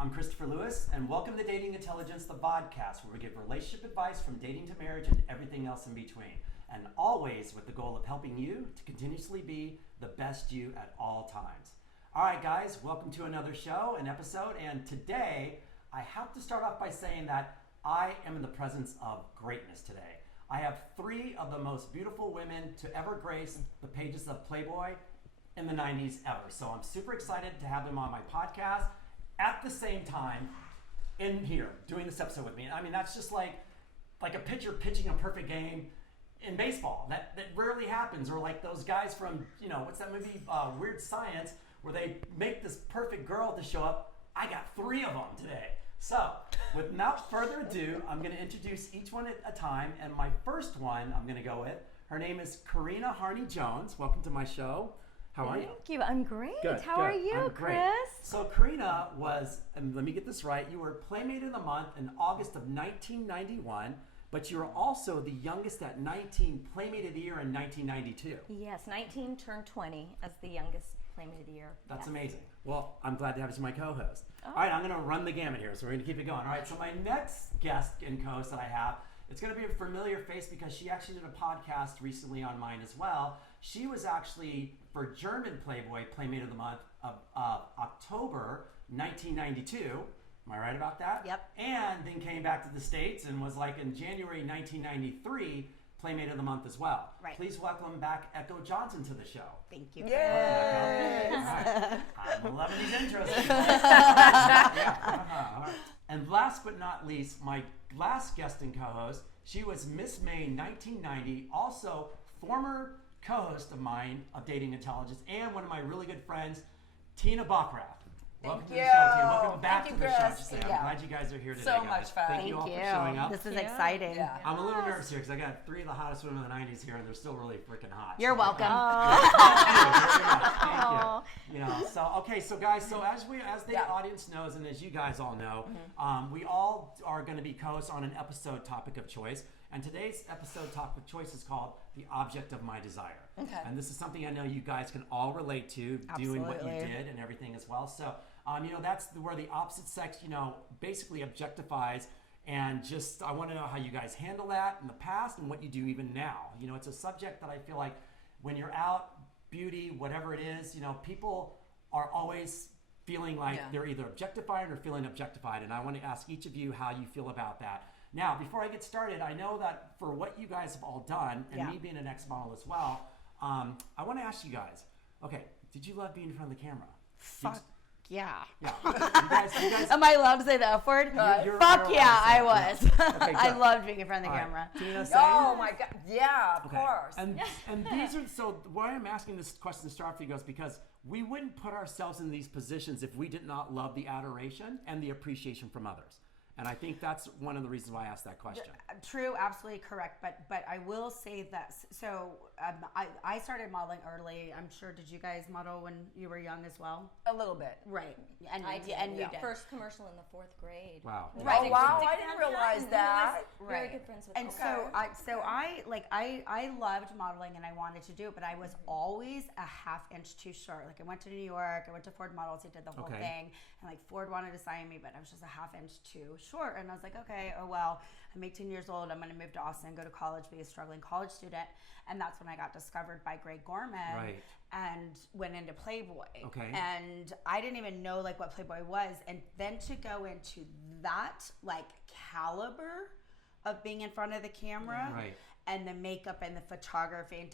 I'm Christopher Lewis, and welcome to Dating Intelligence, the podcast, where we give relationship advice from dating to marriage and everything else in between. And always with the goal of helping you to continuously be the best you at all times. All right, guys, welcome to another show, an episode, and today I have to start off by saying that I am in the presence of greatness today. I have three of the most beautiful women to ever grace the pages of Playboy in the 90s ever. So I'm super excited to have them on my podcast at the same time in here doing this episode with me. I mean, that's just like a pitcher pitching a perfect game in baseball. That rarely happens. Or like those guys from, what's that movie, Weird Science, where they make this perfect girl to show up. I got three of them today. So without further ado, I'm going to introduce each one at a time. And my first one I'm going to go with, her name is Corinna Harney-Jones. Welcome to my show. How are you? Thank you. I'm great. Good, How are you, I'm Chris? great. So Corinna was, and let me get this right, you were Playmate of the Month in August of 1991, but you were also the youngest at 19 Playmate of the Year in 1992. Yes, 19 turned 20 as the youngest Playmate of the Year. That's yes. amazing. Well, I'm glad to have you as my co-host. Oh. All right, I'm going to run the gamut here, so we're going to keep it going. All right, so my next guest and co-host that I have, it's going to be a familiar face because she actually did a podcast recently on mine as well. She was actually for German Playboy Playmate of the Month of October 1992. Am I right about that? Yep. And then came back to the States and was like in January 1993 Playmate of the Month as well. Right. Please welcome back Echo Johnson to the show. Thank you. Yay! All right. I'm loving these intros. Yeah. All right. And last but not least, my last guest and co-host, she was Miss May 1990, also former co-host of mine of Dating Intelligence, and one of my really good friends, Tina Bockrath. Welcome to the show, Tina. Welcome back to the show. I should say. I'm glad you guys are here today. So guys. much fun. Thank you all for showing up. This is exciting. Yeah. I'm a little nervous here because I got three of the hottest women of the 90s here, and they're still really freaking hot. You're welcome. Thank you. So guys, so as the audience knows, and as you guys all know, we all are going to be co-hosts on an episode topic of choice. And today's episode topic of choice is called The Object of My Desire. Okay. And this is something I know you guys can all relate to, doing what you did and everything as well. So, that's where the opposite sex, basically objectifies. And just, I want to know how you guys handle that in the past and what you do even now. It's a subject that I feel like when you're out, beauty, whatever it is, people are always feeling like they're either objectified or feeling objectified. And I want to ask each of you how you feel about that. Now, before I get started, I know that for what you guys have all done, and me being an ex-model as well, I want to ask you guys, okay, did you love being in front of the camera? Fuck yeah. Yeah. You guys, Am I allowed to say the F word? Fuck yeah, I was. Okay, I loved being in front of the all camera. right. Tina, same? Oh my God! Yeah, of Okay. course. And these are, so why I'm asking this question to start with you guys, because we wouldn't put ourselves in these positions if we did not love the adoration and the appreciation from others. And I think that's one of the reasons why I asked that question. True, absolutely correct. But I will say this. So I started modeling early. I'm sure, did you guys model when you were young as well? A little bit. Right. And I did. and you did. First commercial in the 4th grade. Wow. Oh wow! I didn't realize that. Very good friends with And her. so I loved modeling and I wanted to do it, but I was always a half inch too short. Like I went to New York, I went to Ford Models, I did the whole thing, and like Ford wanted to sign me, but I was just a half inch too short. And I was like, okay, oh well, I'm 18 years old, I'm gonna move to Austin, go to college, be a struggling college student. And that's when I got discovered by Greg Gorman and went into Playboy. Okay. And I didn't even know like what Playboy was. And then to go into that like caliber of being in front of the camera and the makeup and the photography and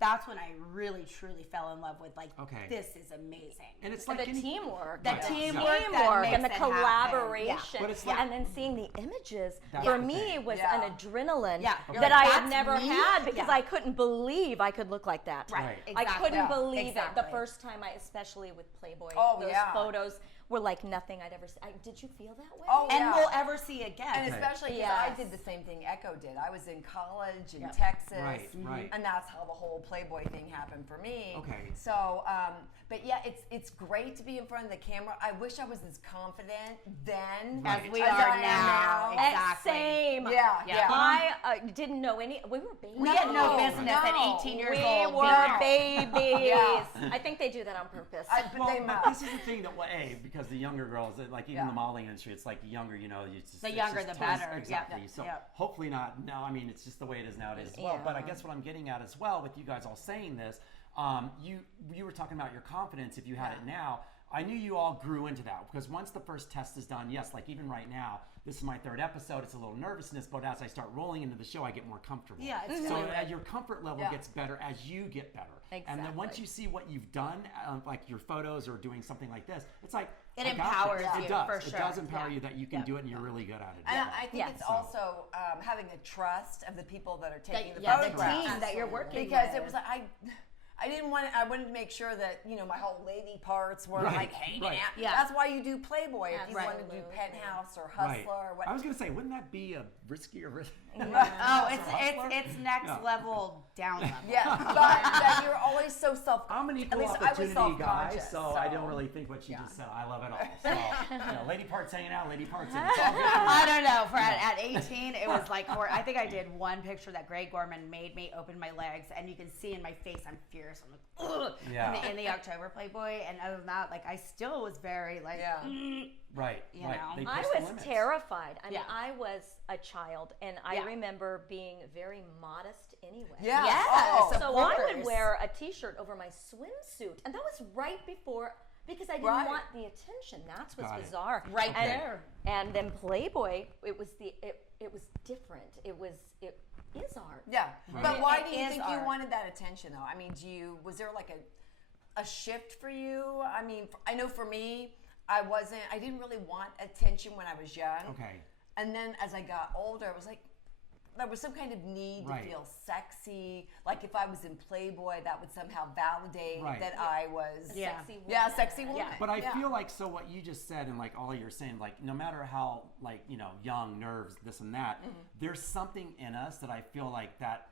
that's when I really truly fell in love with like this is amazing. And it's And like the teamwork. The teamwork that makes and the it happen. collaboration. But it's like- and then seeing the images That's for the me thing. was an adrenaline Yeah. You're that like, I had "That's never me?" had because Yeah. I couldn't believe I could look like that. Right. I Exactly. couldn't believe it. The Exactly. first time especially with Playboy, Oh, those yeah. photos were like nothing I'd ever seen. Did you feel that way? Oh, And yeah. we'll ever see again. And especially because I Yes. did the same thing Echo did. I was in college in Texas, Right. and that's how the whole Playboy thing happened for me. Okay. So, but yeah, it's great to be in front of the camera. I wish I was as confident then As we as are I am now. Exactly. Same. Yeah, yeah. I didn't know any. We were babies. We had no No, business at no. 18 years We old. were babies. Yeah. I think they do that on purpose. But they But must. this is the thing that, because the younger girls, like even the modeling industry, it's like younger, you know, it's just, The it's younger, just the totally- better. Exactly. Yep. So Yep. hopefully not. No, I mean, it's just the way it is nowadays as well. But I guess what I'm getting at as well with you guys all saying this, you were talking about your confidence if you had it now. I knew you all grew into that because once the first test is done, yes, like even right now, this is my third episode. It's a little nervousness, but as I start rolling into the show, I get more comfortable. Yeah, it's so totally as your comfort level gets better as you get better. And then once Exactly. you see what you've done, like your photos or doing something like this, it's like It I got empowers this. you, It does. for It sure. does empower Yeah. you that you can Yep. do it and you're really good at it. And I think Yeah. it's also having a trust of the people that are taking the the photographs. team that you're working Because with. it was like I didn't want. I wanted to make sure that my whole lady parts were Right, like hanging right. out. Yeah. That's why you do Playboy if you want to do Absolutely. Penthouse or Hustler or what. I was gonna say, wouldn't that be a riskier risk? Oh, Hustler? it's next Yeah. level down level. Yeah, but that you're always so self. I'm an At equal least I was opportunity guy, self-conscious, so I don't really think what you just said. I love it all. So, lady parts hanging out, lady parts in. I It's all good. don't know. At 18, it was like I think I did one picture that Greg Gorman made me open my legs, and you can see in my face I'm fierce. I'm like, ugh, Yeah. in the October Playboy, and other than that, like I still was very like, Right, You right. know. They I push the was limits. terrified. I mean, Yeah. I was a child, and I Yeah. remember being very modest anyway. Yeah. Yes. Oh. So I would Supporters. wear a T-shirt over my swimsuit, and that was right before because I didn't Right. want the attention. That's what's Got it. bizarre. Right and, there. And then Playboy, it was different. It is art. Yeah, Right. but why It do you is think you art. wanted that attention though? I mean, was there like a shift for you? I mean, I know for me, I didn't really want attention when I was young. Okay. And then as I got older, it was like, there was some kind of need Right. to feel sexy. Like if I was in Playboy, that would somehow validate Right. that I was, Yeah. Sexy woman. yeah, a sexy woman. But I Yeah. feel like so what you just said and like all you're saying, like no matter how like young, nerves, this and that, there's something in us that I feel like that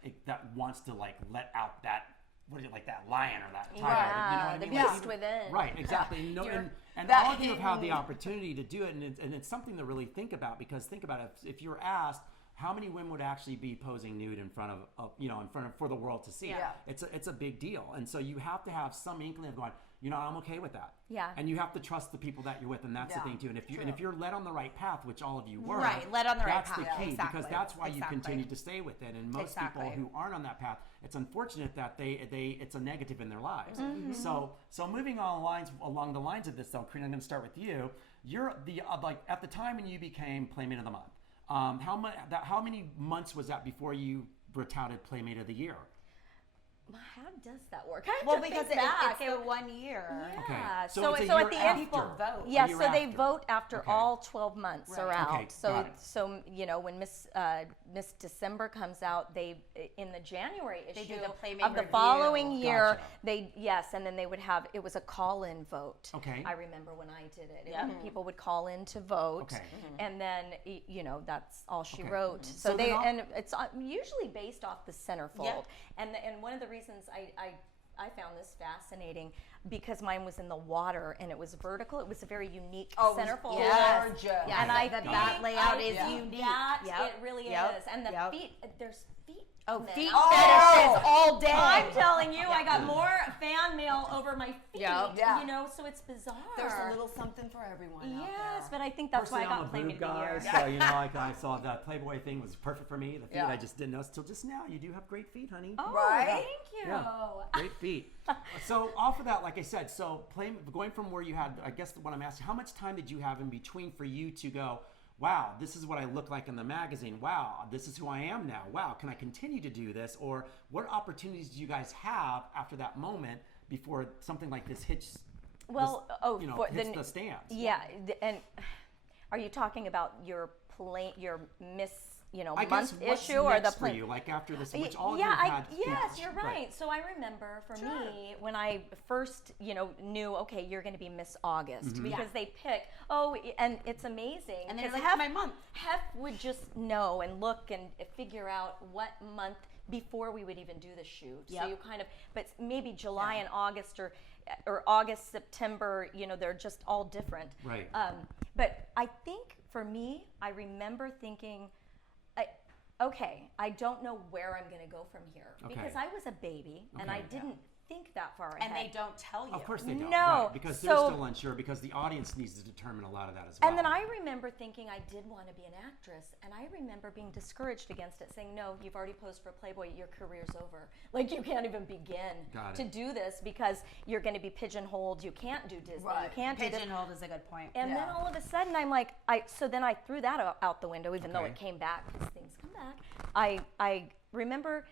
wants to like let out that like that lion or that tiger. You know what I the mean? Like, beast even- within. Right, exactly. No, You're- and that all of you have had the hidden- opportunity to do it, and it's something to really think about because think about it. If you're asked, how many women would actually be posing nude in front of for the world to see? Yeah. It's a big deal, and so you have to have some inkling of going, I'm okay with that. Yeah. And you have to trust the people that you're with, and that's the Yeah, thing too. And if true. you're led on the right path, which all of you were, Right, led on the right that's path. the Yeah, key exactly. because that's why you Exactly. continue to stay with it. And most people Exactly. who aren't on that path, it's unfortunate that it's a negative in their lives. Mm-hmm. So moving on along the lines of this, though, Corinna, I'm going to start with you. You're the like at the time when you became Playmate of the Month. How many months was that before you were touted Playmate of the Year? How does that work? I have Well, to because think back. it's the 1 year. Okay. Yeah. So it's a so year at the after. end, People vote. A yeah. year So they after. vote after Okay. all 12 months are out. Okay, So got it. so when Miss December comes out, they in the January issue do the Playmate of the review. following year, Gotcha. and then they would have it was a call-in vote. Okay. I remember when I did it. Yeah. People would call in to vote, Okay. and then that's all she Okay. wrote. So So then they I'll- and it's usually based off the centerfold. Yeah. And one of the reasons I found this fascinating because mine was in the water and it was vertical. It was a very unique Oh, it was centerfold. Yes. gorgeous. Yes. And I that think layout I is think unique. That Yep. it really Yep. is. And the Yep. feet, there's feet. Oh, now. feet Oh! fetishes all day. I'm telling you, I got more fan mail over my feet. Yep. Yeah. So it's bizarre. There's a little something for everyone out Yes, there. but I think that's why I Personally, got I'm a boob Playmate of the guy, Year. so like I saw that Playboy thing was perfect for me. The feet, Yeah. I just didn't know till just now. You do have great feet, honey. Oh, Right? thank you. Yeah. Great feet. So off of that, like I said, so going from where you had, I guess what I'm asking, how much time did you have in between for you to go, wow, this is what I look like in the magazine. Wow, this is who I am now. Wow, can I continue to do this? Or what opportunities do you guys have after that moment before something like this hits? Well, hits the stands. Yeah, and are you talking about your Miss, I guess month what's issue or next the for you, like after this, which all of yeah, you have had. yes, you're right. So I remember for me when I first, knew, okay, you're going to be Miss August Mm-hmm. because they pick. and it's amazing. And they're 'cause like, my month. Hef would just know and look and figure out what month before we would even do the shoot. So Yep. you kind of, but maybe July and August or August, September, they're just all different. Right. But I think for me, I remember thinking, okay, I don't know where I'm going to go from here Okay. because I was a baby and I Okay. didn't think that far ahead. And they don't tell you. Of course they don't. No. Right, because they're So- still unsure, because the audience needs to determine a lot of that as well. And then I remember thinking I did want to be an actress, and I remember being discouraged against it, saying, no, you've already posed for Playboy, your career's over. Like, you can't even begin Got to it. do this because you're going to be pigeonholed. You can't do Disney. Right. You can't do this. Pigeonholed is a good point. And then Yeah. all of a sudden, I'm like, so then I threw that out the window, even though Okay. it came back, because things come back. I remember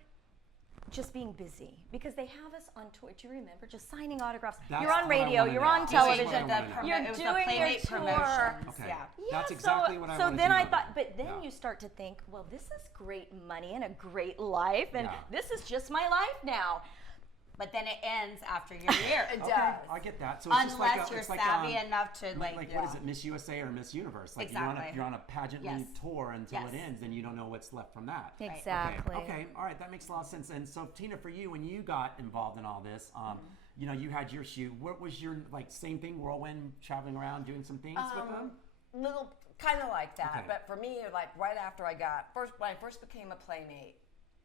just being busy because they have us on tour. Do you remember just signing autographs? That's you're on what I radio, wanna you're know. on This is what I television. wanna know. You're It was the doing your Playmate tour. promotions. Okay. Yeah. That's exactly what I so wanted then to I know. thought, but then Yeah. you start to think, well, this is great money and a great life, and Yeah. this is just my life now. But then it ends after your year. It Okay, does. I get that. So it's just like Unless you're it's like, savvy enough to like like, what is it, Miss USA or Miss Universe? Like Exactly. you're on a pageant Yes. tour until it Yes. ends, and you don't know what's left from that. Exactly. Okay. All right. That makes a lot of sense. And so, Tina, for you, when you got involved in all this, you know, you had your shoot. What was your same thing? Whirlwind, traveling around, doing some things with them. Little kind of like that, Okay. but for me, like right after when I first became a Playmate,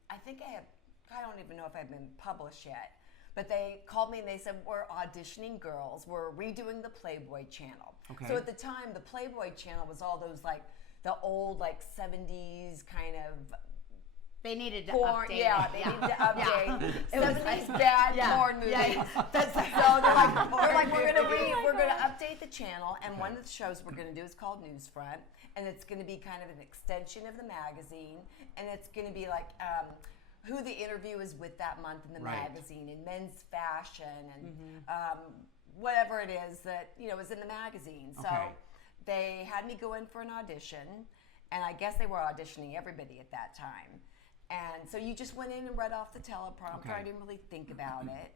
I think I don't even know if I've been published yet, but they called me and they said, we're auditioning girls, we're redoing the Playboy channel. Okay. So at the time, the Playboy channel was all those like the old like 70s kind of they needed to porn, update yeah, it. they needed to update. It was 70s bad yeah. porn movies. Yeah, yeah. So they're like, we're gonna update the channel, and one of the shows we're gonna do is called Newsfront, and it's gonna be kind of an extension of the magazine, and it's gonna be like who the interview is with that month in the Right. magazine, and men's fashion, and whatever it is that is in the magazine. So Okay. they had me go in for an audition, and I guess they were auditioning everybody at that time. And so you just went in and read off the teleprompter. Okay. I didn't really think about it.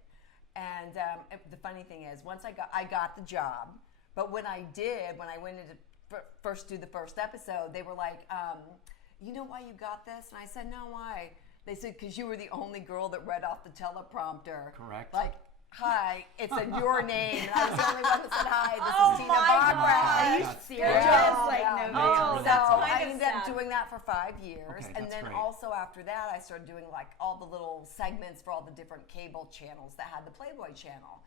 And the funny thing is, once I got the job, but when I went in to first do the first episode, they were like, you know why you got this? And I said, no, why? They said, because you were the only girl that read off the teleprompter. Correct. Like, hi, it said your name. And I was the only one that said, hi, this Oh is Tina my Bockrath. God. Are you That's- serious? Yeah. Like, Yeah. no, Oh, really that's cool. I kind of ended up sad. doing that for 5 years, Okay, and that's then great. also after that, I started doing like all the little segments for all the different cable channels that had the Playboy channel,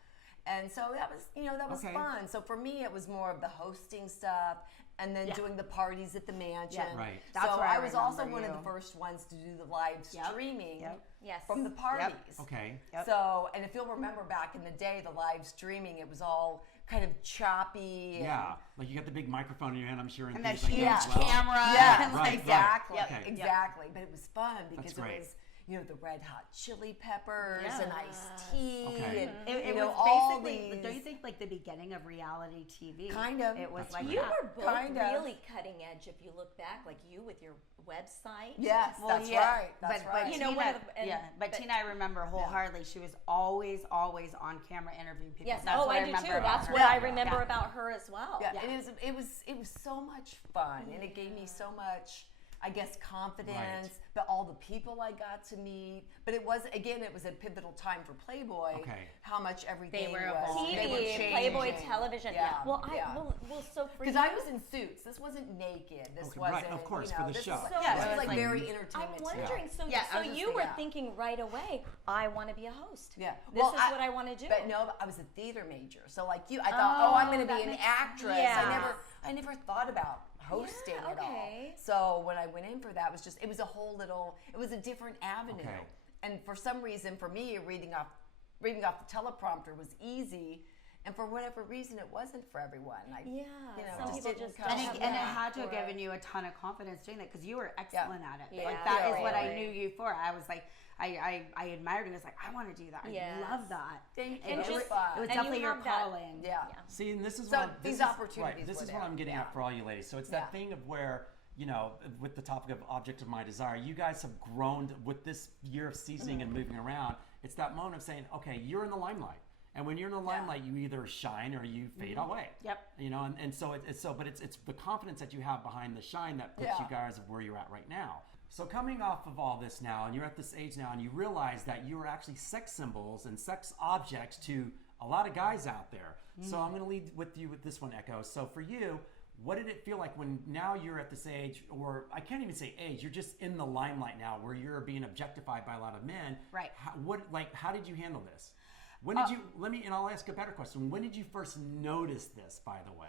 and so that was Okay. fun. So for me, it was more of the hosting stuff, and then Yeah. doing the parties at the mansion. Yeah. Right. That's so where I I was also remember one of you. the first ones to do the live Yep. streaming Yep. Yes. from the parties. Okay. Yep. So, and if you'll remember back in the day, the live streaming, it was all kind of choppy. And Yeah. Like you got the big microphone in your hand, I'm sure, and And that things like huge that as well. camera. Yeah, and Right, like, exactly, right. Okay. exactly. But it was fun because great. it was, the red hot chili peppers and iced Yes. tea, Okay. and It you was all basically, these. don't you think, like the beginning of reality TV? Kind of. It was That's like great. You that. were both Kind of. really cutting edge if you look back, like you with your website. Yes, Well, that's yeah, right. That's but right. You know, Tina, one of the- and- but but- Tina, I remember wholeheartedly. She was always on camera interviewing people. Yes. That's Oh, what I do remember too. about That's her. what I Yeah. remember Yeah. about her as well. Yeah, Yeah. and it was so much fun, and it gave me so much, I guess, confidence. Right. But all the people I got to meet. But it was a pivotal time for Playboy. Okay. How much everything were was. evolving. They were TV, Playboy changing. television. Yeah. Well, yeah. so for Because you, I was in suits. This wasn't naked. This Okay, wasn't. right, of course, you for know, the this show. Was, So- yeah, Yeah, this it was was like like- very I'm entertainment. wondering. So, Yeah, I so was just you thinking, were yeah. thinking right away, I want to be a host. Yeah. This Well, is what I want to do. But no, I was a theater major. So like you, I thought, I'm going to that be an makes- actress. yeah. I never thought about hosting Yeah, at all. okay. So when I went in for that, it was a different avenue. Okay. And for some reason, for me, reading off the teleprompter was easy. And for whatever reason, it wasn't for everyone. Yeah, some just people didn't just come don't And have it that had to have for it. given you a ton of confidence doing that because you were excellent at it. Yeah. Like that is what I Really. knew you for. I was like, I admired it. I was like, I want to do that. I Yes. love that. Thank And you. just- It was fun. It was And definitely you your have that- calling. Yeah. See, and this is So what these this is, opportunities Right, this were is what there. I'm getting Yeah. at for all you ladies. So it's Yeah. that thing of where, with the topic of object of my desire, you guys have grown with this year of seasoning Mm-hmm. and moving around. It's that moment of saying, okay, you're in the limelight. And when you're in the limelight, you either shine or you fade Mm-hmm. away. Yep. And so it's the confidence that you have behind the shine that puts you Yeah. guys where you're at right now. So coming off of all this now, and you're at this age now, and you realize that you are actually sex symbols and sex objects to a lot of guys out there. So I'm going to lead with you with this one, Echo. So for you, what did it feel like when now you're at this age, or I can't even say age, you're just in the limelight now where you're being objectified by a lot of men. Right. How did you handle this? When did you? And I'll ask a better question. When did you first notice this? By the way.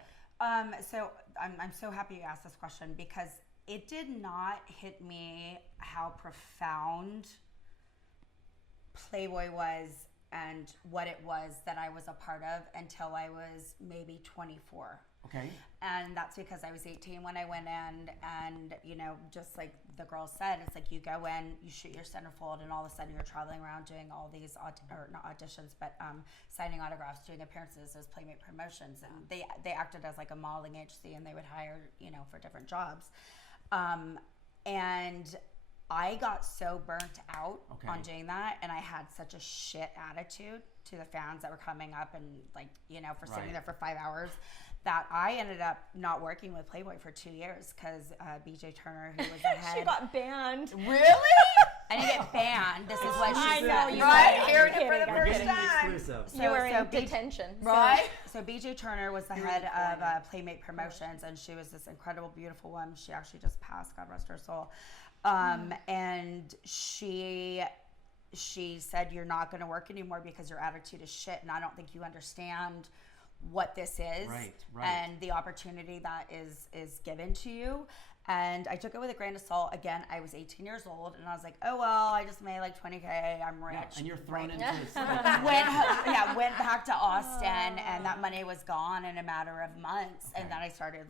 So I'm so happy you asked this question because it did not hit me how profound Playboy was and what it was that I was a part of until I was maybe 24. Okay. And that's because I was 18 when I went in, and just like the girl said, it's like you go in, you shoot your centerfold, and all of a sudden you're traveling around doing all these not auditions, but signing autographs, doing appearances as Playmate Promotions, and they acted as like a modeling agency, and they would hire for different jobs, and I got so burnt out on doing that, and I had such a shit attitude to the fans that were coming up and for sitting there for 5 hours, that I ended up not working with Playboy for 2 years because BJ Turner, who was the head, she got banned. Really? I didn't get banned. This is what she said. Know, right? Hearing it for the We're first getting time. the exclusive. You were in detention, Right? So BJ Turner was the head of Playmate Promotions, and she was this incredible, beautiful woman. She actually just passed, God rest her soul. And she said, "You're not going to work anymore because your attitude is shit, and I don't think you understand what this is and the opportunity that is given to you." And I took it with a grain of salt. Again, I was 18 years old, and I was like, "Oh well, I just made like $20K. I'm rich." Yeah, and you're thrown into went back to Austin, and that money was gone in a matter of months. And then I started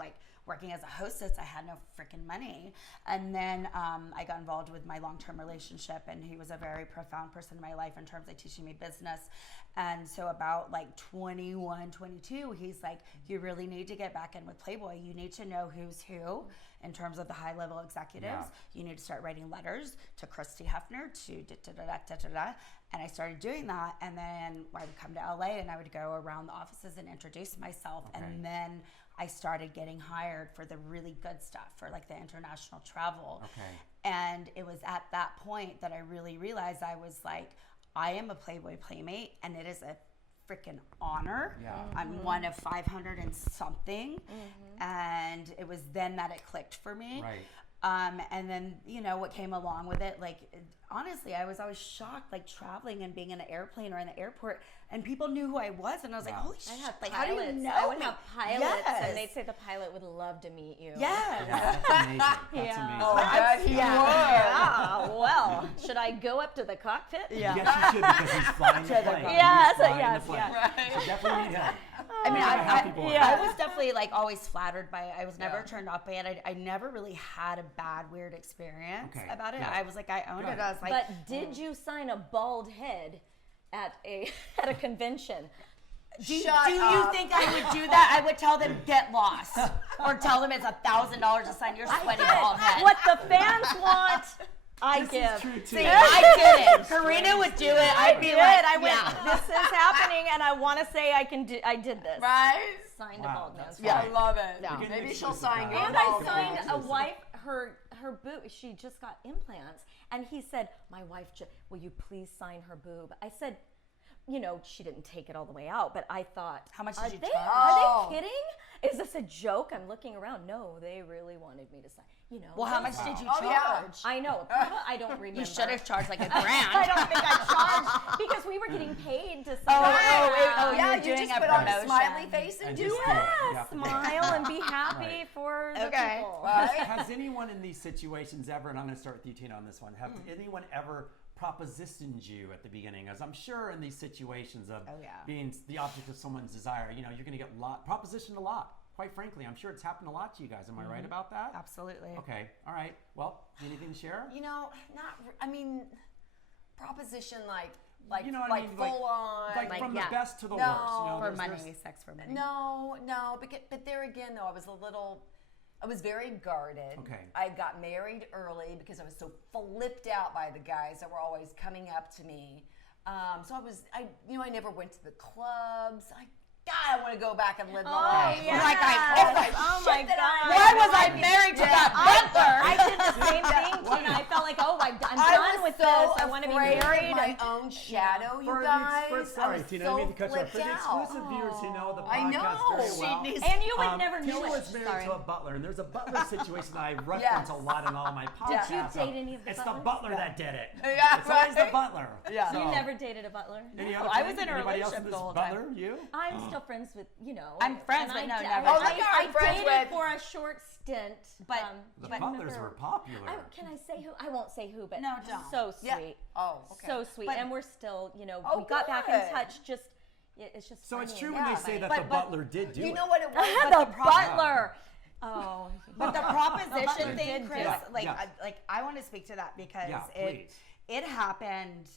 working as a hostess. I had no freaking money. And then I got involved with my long-term relationship, and he was a very profound person in my life in terms of teaching me business. And so about 21, 22, he's like, "You really need to get back in with Playboy. You need to know who's who in terms of the high-level executives. You need to start writing letters to Christy Hefner, to da-da-da-da-da-da." And I started doing that. And then I would come to LA, and I would go around the offices and introduce myself. And then I started getting hired for the really good stuff, for the international travel. And it was at that point that I really realized I was like, I am a Playboy Playmate, and it is a freaking honor. I'm one of 500 and something. And it was then that it clicked for me. And then, what came along with it, honestly, I was always shocked, traveling and being in an airplane or in the airport, and people knew who I was, and I was like, holy shit, how do you know I would me? have pilots, and they'd say the pilot would love to meet you. That's amazing. That's amazing. Oh, I bet he would. Well, should I go up to the cockpit? Yes, you should, because he's flying the plane. Yes, He's flying yes, the plane. yes. So definitely need help. I mean, I I was definitely always flattered by it. I was never turned off by it. I never really had a bad, weird experience about it. I was I owned it. I was like, but did you sign a bald head at a convention? Do you think I would do that? I would tell them, get lost. Or tell them it's $1,000 to sign your sweaty bald head. What the fans want, I This give. is true too. See, I did it. Corinna would do it. I'd be like, I went, this is happening, and I want to say I did this. Right? Signed Wow, a bald that's nose. I love it. Yeah. Maybe she'll sign you. And a I bald signed head. a wife, her boob. She just got implants, and he said, "My wife, will you please sign her boob?" I said, she didn't take it all the way out, but I thought, how much did you charge? charge? Are they kidding? Is this a joke? I'm looking around. No, they really wanted me to sign. Well, how much did you charge? yeah. I know. I don't remember. You should have charged $1,000. I don't think I charged because we were getting paid to sign. Yeah, you're you doing just a put on a promotion. smiley face and do it. Yeah, smile and be happy for the people. Has anyone in these situations ever, and I'm going to start with you, Tina, on this one, have anyone ever propositioned you at the beginning? As I'm sure in these situations of being the object of someone's desire, you're going to get propositioned a lot. Quite frankly, I'm sure it's happened a lot to you guys. Am I right about that? Absolutely. Okay. All right. Well, anything to share? Proposition like You know what I mean? full on. Like from the best to the No. worst. For money, sex for money. No, but there again, though, I was very guarded. Okay. I got married early because I was so flipped out by the guys that were always coming up to me. So I never went to the clubs. I want to go back and live my life. Yeah. Oh my God. Why was I married to that butler? I did the same thing, Tina. I felt like, I'm done with so this. I want to be afraid married. of my and- own shadow, you For guys. the sorry, I was Tina, so I mean to cut you off. For the flipped out. exclusive viewers who know the I podcast know. very well. And you would never know Tina it. was married Sorry. to a butler, and there's a butler situation I reference Yes. a lot in all my podcasts. Did you date any of the It's butlers? the butler that did it. Yeah, It's always the right. butler. Yeah. So, You never dated a butler? any No, other I friends? was in a Anybody else relationship in the this whole butler? time. You? I'm still friends with, I'm friends, and but I no, d- never. Oh, look how I'm I friends dated with- for a short stint. But- The I butlers remember- were popular. Can I say who? I won't say who, but No, don't. so Yeah. sweet. Oh, okay. So sweet. But- And we're still, Oh, we got back in good. touch. Just, it's just So it's funny. true when they say that But- the butler did do You it. know what it was? the the butler. Oh. But the proposition Butler thing, did Chris, do it. I want to speak to that because Yeah, it please. it happened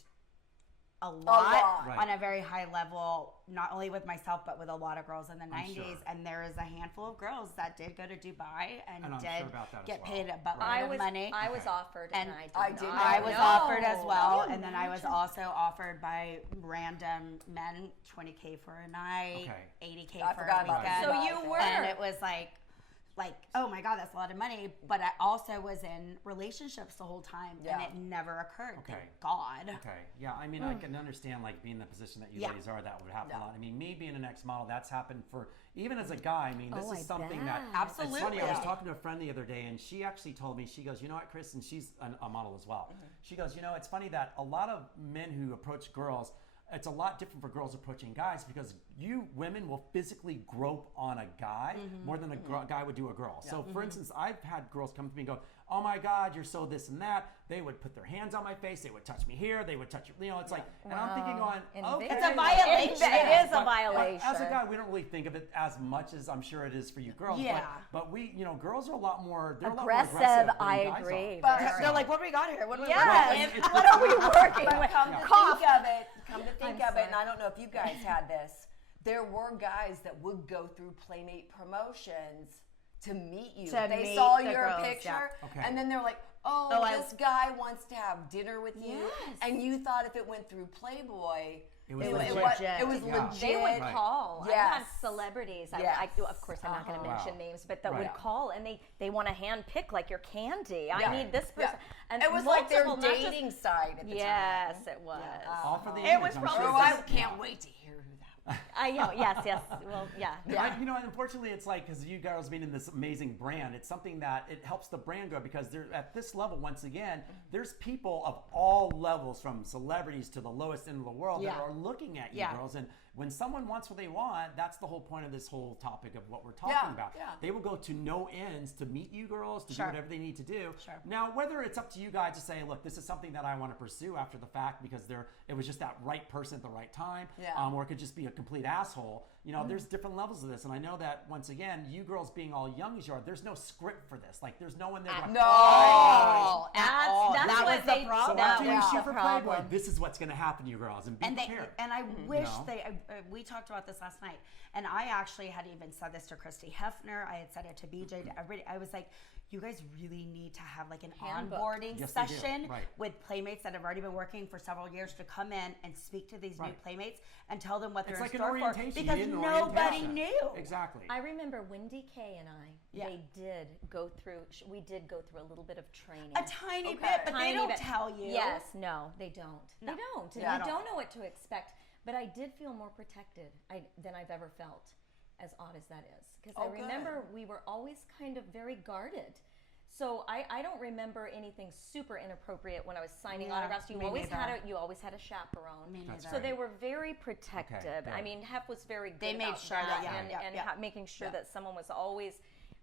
a lot. lot Right. on a very high level, not only with myself but with a lot of girls in the I'm 90s. sure. And there is a handful of girls that did go to Dubai and, And I'm did sure about that as get well. paid a buttload I of was money. I was Okay. offered And and I I did did not. not I was know. offered as well, Can you and then I was imagine? also offered by random men $20K for a night, Okay. $80K I for forgot a about weekend. So you were. And it was like, oh my God, that's a lot of money. But I also was in relationships the whole time, Yeah. and it never occurred. Okay. Thank God. Okay. Yeah, I mean, I can understand like being in the position that you Yeah. ladies are, that would happen Yeah. a lot. I mean, me being an ex-model, that's happened for even as a guy. I mean, this Oh, is I something bet. that Absolutely. It's funny. I was Yeah. talking to a friend the other day, and she actually told me, she goes, you know what, Chris, and she's a model as well. She goes, you know, it's funny that a lot of men who approach girls, it's a lot different for girls approaching guys because you women will physically grope on a guy more than a guy would do a girl. So, for instance, I've had girls come to me and go, "Oh my God, you're so this and that." They would put their hands on my face. They would touch me here. They would touch, it's like, and I'm thinking on, okay, It's a violation. It is a but violation. as a guy, we don't really think of it as much as I'm sure it is for you girls. Yeah. But we, girls are a lot more. They're Aggressive, a lot more aggressive. I than guys agree. are. But Very. They're like, what do we got here? What do we Yes. it's- What are we working But with? come to Cough. think of it, I'm and I don't know if you guys had this, there were guys that would go through Playmate promotions to meet you. To They meet saw the your girls, picture, yeah. Okay. and then they're like, this guy wants to have dinner with you. Yes. And you thought if it went through Playboy, It was it legit. was Yeah. legit. They would Right. call. I Yes. had celebrities. Yes. Of course, I'm not going to Wow. mention names, but that Right. would call and they want to hand pick like your candy. Yeah. I need this Yeah. person. And It was like their multiple, not just- dating site at the Yes, time. it was. All for the It image, was I'm probably sure. Oh, I That's- can't wait to hear who that I know. Yes. Well, yeah. And unfortunately, it's like, because you girls being in this amazing brand, it's something that it helps the brand grow because they're at this level, once again, there's people of all levels, from celebrities to the lowest end of the world, that Yeah. are looking at you Yeah. girls. And when someone wants what they want, that's the whole point of this whole topic of what we're talking Yeah, about. yeah. They will go to no ends to meet you girls, to Sure. do whatever they need to do. Sure. Now, whether it's up to you guys to say, look, this is something that I want to pursue after the fact because it was just that right person at the right time, Yeah. or it could just be a complete asshole. There's different levels of this, and I know that once again, you girls being all young as you are, there's no script for this. Like, there's no one there. going, No. all. At all. That's That what was they- the So problem. that after you was shoot the for problem. Playboy, this is what's going to happen, you girls, and be prepared. And I wish know? we talked about this last night, and I actually had even said this to Christy Hefner. I had said it to BJ. To everybody. I was like, you guys really need to have like an Handbook. onboarding Yes, they do. session Right. with Playmates that have already been working for several years to come in and speak to these new Right. Playmates and tell them what It's they're like in an store for, orientation. You because need an nobody orientation. knew. Exactly. I remember Wendy Kay and I. Yeah. They did go through. We did go through a little bit of training. A tiny Okay. bit, but Tiny they don't bit. tell you. Yes, no, they don't. No. They don't. And Yeah, I you don't. don't know what to expect. But I did feel more protected than I've ever felt, as odd as that is. Because I Oh, good. remember we were always kind of very guarded. So I don't remember anything super inappropriate when I was signing Yeah, autographs. You me always neither. had a chaperone. Me That's neither. So they were very protective. good. I mean, Hef was very good They made about sure that- yeah, and, yeah, and yeah. making sure Yeah. that someone was always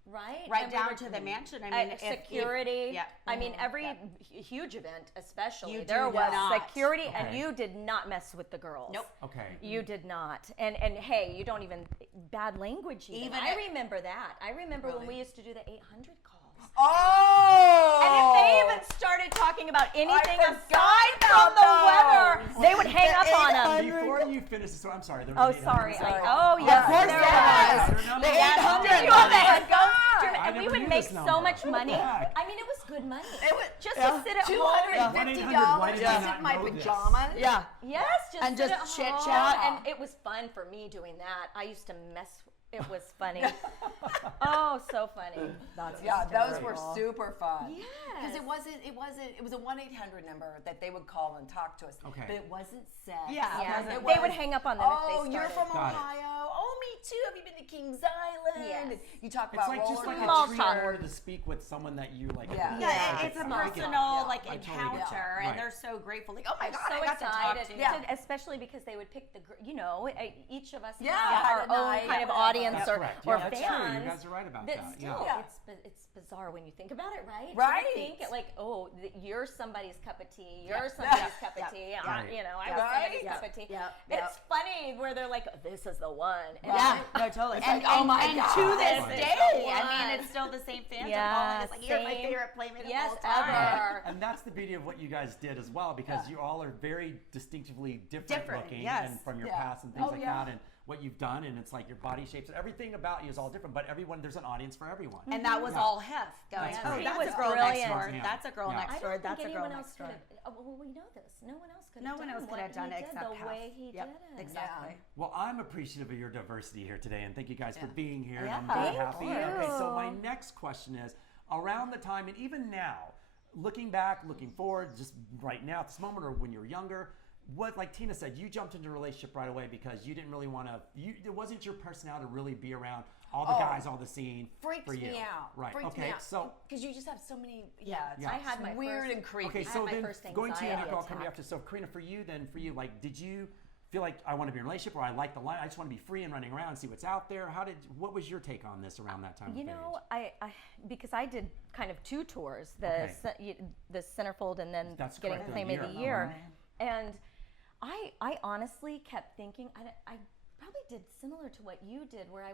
right. Right And we down were- to the mansion. I mean, if- security. yeah. I mean, every Yeah. huge event, especially You there do was not. security, and Okay. you did not mess with the girls. Nope. Okay. You did not. And hey, you don't even bad language. Even I remember that. I remember when we used to do the 800 calls. Oh! And if they even started talking about anything forgot aside from the about weather, those. they would hang up on them. Before you finish this, I'm sorry. There Oh, was an 800. sorry. Sorry. Oh, yes. Of course there there was. was. The The Yes. 800. Did you have the head God. I and we never would knew make this so number. much What money. the heck? I mean, it was good money. It was Just to sit at home. $250 why did I just not in my know this? pajamas. Yeah. Yes, just And sit just at home. chit-chat. And it was fun for me doing that. I used to mess It was funny. Oh, so funny. That's Yeah, those hysterical. were super fun. Yes. Because it was a 1-800 number that they would call and talk to us. Okay. But it wasn't sex. Yeah, Yeah, it they was, would hang up on them if oh, they you're started. from Got it. Ohio. Oh, me too. Have you been to Kings Island? Yes. And you talk It's about like just like Small a treat talk. in order to speak with someone that you like. Yeah. Yeah, I it's a get it. personal like I totally get encounter, it. and Right. they're so grateful. Like, oh my I'm god, so I got to talk excited, to you. Yeah. especially because they would pick the, each of us Yeah, have had our a own night, kind of whatever. audience That's or, correct. or Yeah, that's fans. true. You guys are right about That that. still, Yeah. it's bizarre when you think about it, right? Right. You think like, oh, you're somebody's cup of tea. You're somebody's cup of tea. Right. I Yeah. was somebody's Right. cup of tea. Yeah. It's funny where they're like, this is the one. And Yeah, no, totally. It's And, like, oh my and God. to this Right. day, It's the I mean, one. it's still the same fans Yeah, are calling us like, you're my same. favorite playmate Yes, of all time. ever. And that's the beauty of what you guys did as well, because you all are very distinctively different looking, yes. and from your Yeah. past and things Oh, like yeah. that, and what you've done, and it's like your body shapes, everything about you is all different. But everyone, there's an audience for everyone. And that was Yeah. all Hef going, That's oh, great. that's He was a girl brilliant. next door. Yeah. That's a girl Yeah. next I door. don't think That's a girl anyone else next could door. have. Well, we know this. No one else could No have one done else could what have done he it did except the Hef. way he Yep, did it. exactly. Well, I'm appreciative of your diversity here today, and thank you guys for being here. Yeah. And I'm very Thank happy. you. Okay, so my next question is, around the time, and even now, looking back, looking forward, just right now at this moment, or when you were younger, what, like Tina said, you jumped into a relationship right away because you didn't really want to. It wasn't your personality to really be around all the guys, all the scene. Freaks for you. me out. Right. Freaks okay. me out. So. Because you just have so many. Yeah. It's Yeah. I had my weird first, and creepy. Okay, I so had my then first going to you, anxiety Nicole, I'll come to you attack. after. So, Corinna, for you, like, did you feel like I want to be in a relationship, or I like the line? I just want to be free and running around and see what's out there. What was your take on this around that time? You of know, age? I because I did kind of two tours, Okay. the Centerfold and then That's getting correct, Playmate of a the year. Year, and I honestly kept thinking I probably did similar to what you did, where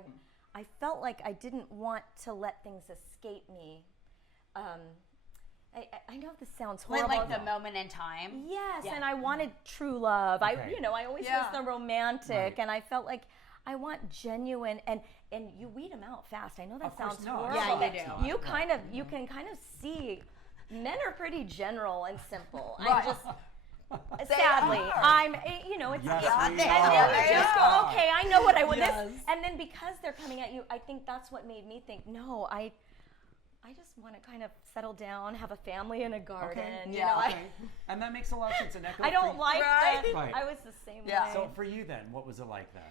I felt like I didn't want to let things escape me. I know this sounds When, horrible. like the moment in time. Yes, Yeah. and I wanted true love. Okay. I always Yeah. was the romantic, Right. and I felt like I want genuine, and you weed them out fast. I know that Of course sounds not. horrible. Yeah, you but do. You Right. kind of, you can kind of see, men are pretty general and simple. Right. I'm just. Sadly, are. I'm, it's, Yes, and we then are. you just go, Yeah. okay, I know what I want. Yes. This, and then because they're coming at you, I think that's what made me think, no, I just want to kind of settle down, have a family and a garden. Okay. You Yeah. know, Okay. And that makes a lot of sense. And Echo, I don't for, like Right. that. Right. I was the same Yeah. way. So for you then, what was it like then?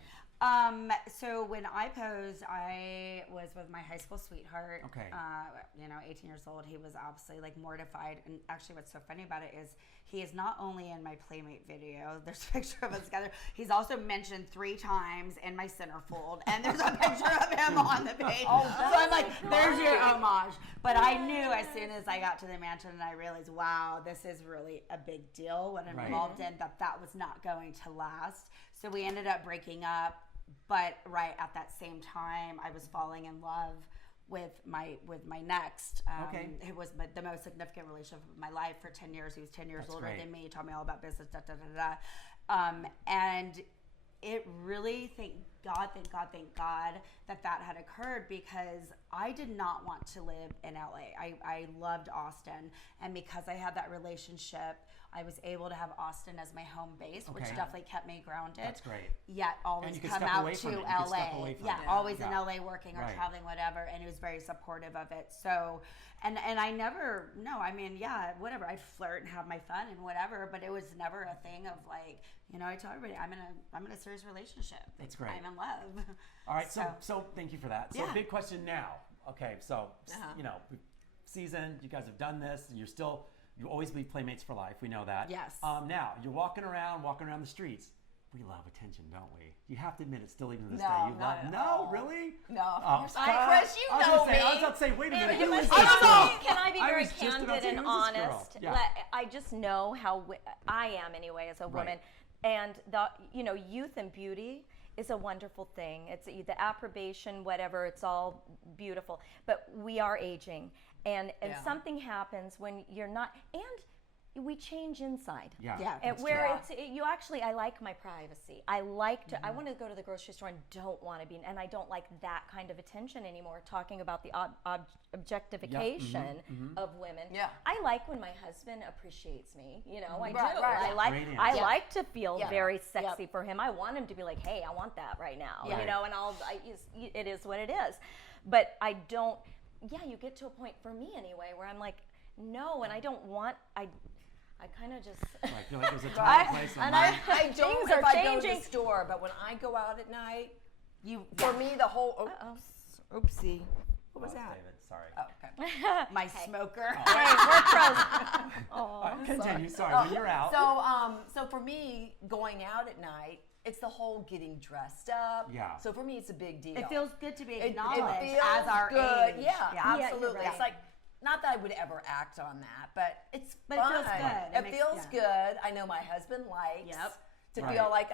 So when I posed, I was with my high school sweetheart. Okay. 18 years old. He was obviously like mortified. And actually, what's so funny about it is he is not only in my Playmate video. There's a picture of us together. He's also mentioned 3 times in my centerfold, and there's a picture of him on the page. So I'm like, there's your homage. But I knew as soon as I got to the mansion and I realized, wow, this is really a big deal. What I'm Right. involved in, that was not going to last. So we ended up breaking up. But right at that same time, I was falling in love with my next, Okay. who was the most significant relationship of my life for 10 years. He was 10 years That's older great. than me. He taught me all about business, and it really, thank God that had occurred, because I did not want to live in LA. I loved Austin, and because I had that relationship, I was able to have Austin as my home base, which Okay. definitely kept me grounded. That's great. Yet always And you could come step out away to from it. You could step away LA. from Yeah, it. always in Yeah. LA working or Right. traveling, whatever. And he was very supportive of it. So, and I never, no, I mean, yeah, whatever. I'd flirt and have my fun and whatever, but it was never a thing of like, I tell everybody I'm in a serious relationship. That's great. I'm in love. All right, so thank you for that. So Yeah. big question now. Okay, so season, you guys have done this, and you always be playmates for life. We know that. Yes. Now you're walking around the streets. We love attention, don't we? You have to admit it. Still, even to this No, day, you not love. at No, all. really? No. Oh, Chris, stop. Chris, you I was know gonna say, I was me. about to say, wait a minute. And Who is it this was- girl? Can I be I very was just about candid to say, and who's this girl? honest? Yeah. I just know how I am anyway as a woman, and the youth and beauty is a wonderful thing. It's the approbation, whatever. It's all beautiful, but we are aging, and Yeah. something happens when you're not. And we change inside. Yeah. And that's where true. I like my privacy. I like to, I want to go to the grocery store and don't want to be, and I don't like that kind of attention anymore, talking about the objectification of women. Yeah. I like when my husband appreciates me, I Right, do. right. Radiant. I like to feel Yeah. very sexy for him. I want him to be like, hey, I want that right now, Yeah. and it is what it is. But I don't, you get to a point, for me anyway, where I'm like, no, and I don't want, I kind of just. I feel like there's a time and place. I don't Things if are I go to changing. the store, but when I go out at night, for me the whole. Oopsie. What was that? David, sorry. Oh, okay. My smoker. Hey, we're pros. Continue. Sorry. When you're out. So for me, going out at night, it's the whole getting dressed up. Yeah. So for me, it's a big deal. It feels good to be It acknowledged feels as our good. age. Yeah, you're absolutely. right. It's like, not that I would ever act on that, but it's But it fun. feels good. It feels good. I know my husband likes to Right. feel like,